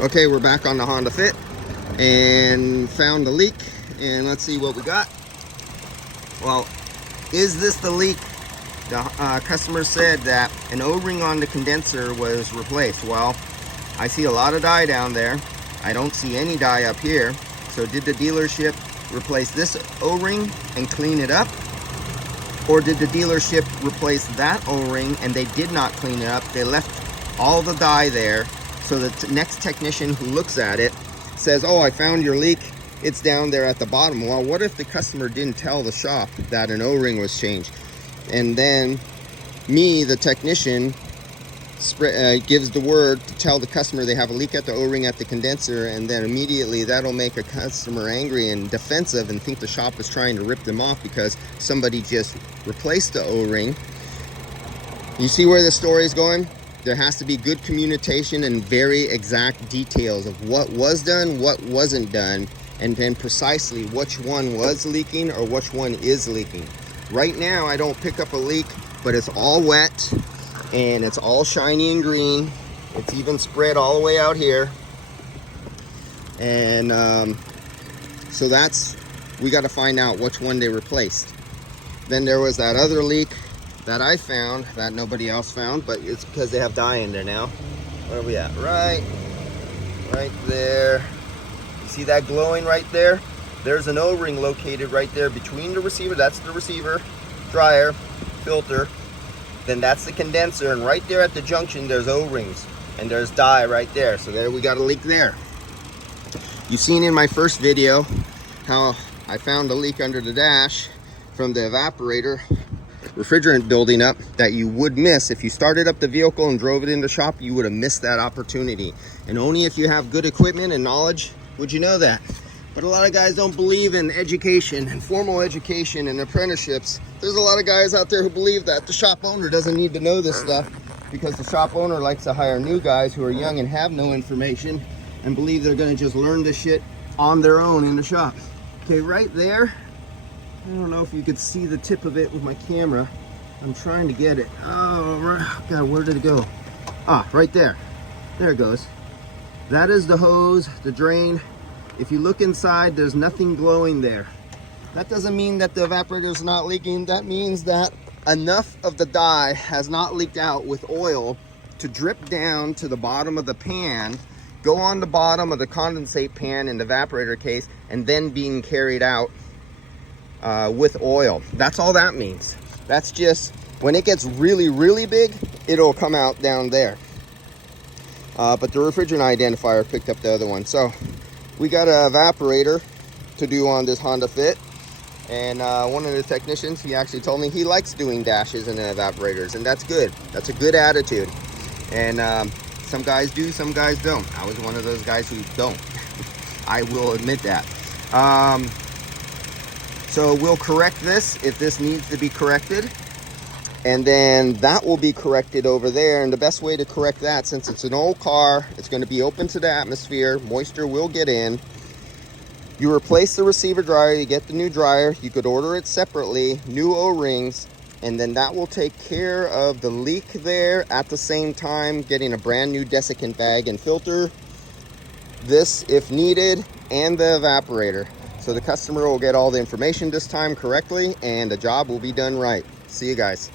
Okay, we're back on the Honda Fit and found the leak, and let's see what we got. Well, is this the leak? The customer said that an O-ring on the condenser was replaced. Well, I see a lot of dye down there. I don't see any dye up here. So did the dealership replace this O-ring and clean it up? Or did the dealership replace that O-ring and they did not clean it up? They left all the dye there. So the next technician who looks at it says, oh, I found your leak. It's down there at the bottom. Well, what if the customer didn't tell the shop that an O-ring was changed? And then me, the technician, gives the word to tell the customer they have a leak at the O-ring at the condenser, and then immediately that'll make a customer angry and defensive and think the shop is trying to rip them off because somebody just replaced the O-ring. You see where the story is going? There has to be good communication and very exact details of what was done, what wasn't done, and then precisely which one was leaking or which one is leaking. Right now, I don't pick up a leak, but it's all wet and it's all shiny and green. It's even spread all the way out here. And so we got to find out which one they replaced. Then there was that other leak that I found that nobody else found, but it's because they have dye in there now. Where are we at? Right there. You see that glowing right there? There's an O-ring located right there between the receiver. That's the receiver, dryer, filter. Then that's the condenser, and right there at the junction there's O-rings and there's dye right there. So there we got a leak there. You've seen in my first video how I found a leak under the dash from the evaporator, refrigerant building up, that you would miss if you started up the vehicle and drove it in the shop. You would have missed that opportunity, and only if you have good equipment and knowledge would you know that. But a lot of guys don't believe in education and formal education and apprenticeships. There's a lot of guys out there who believe that the shop owner doesn't need to know this stuff because the shop owner likes to hire new guys who are young and have no information and believe they're going to just learn this shit on their own in the shop. Okay, right there, I don't know if you could see the tip of it with my camera. I'm trying to get it. Oh, God, where did it go? Ah, right there. There it goes. That is the hose, the drain. If you look inside, there's nothing glowing there. That doesn't mean that the evaporator is not leaking. That means that enough of the dye has not leaked out with oil to drip down to the bottom of the pan, go on the bottom of the condensate pan in the evaporator case, and then being carried out with oil. That's all that means. That's just, when it gets really, really big, it'll come out down there. But the refrigerant identifier picked up the other one. So we got an evaporator to do on this Honda Fit, and one of the technicians, he actually told me he likes doing dashes and evaporators, and that's good. That's a good attitude. And some guys do, some guys don't. I was one of those guys who don't. I will admit that. So we'll correct this if this needs to be corrected, and then that will be corrected over there. And the best way to correct that, since it's an old car, it's going to be open to the atmosphere, moisture will get in. You replace the receiver dryer, you get the new dryer. You could order it separately, new O-rings, and then that will take care of the leak there. At the same time, getting a brand new desiccant bag and filter this if needed, and the evaporator. So the customer will get all the information this time correctly, and the job will be done right. See you guys.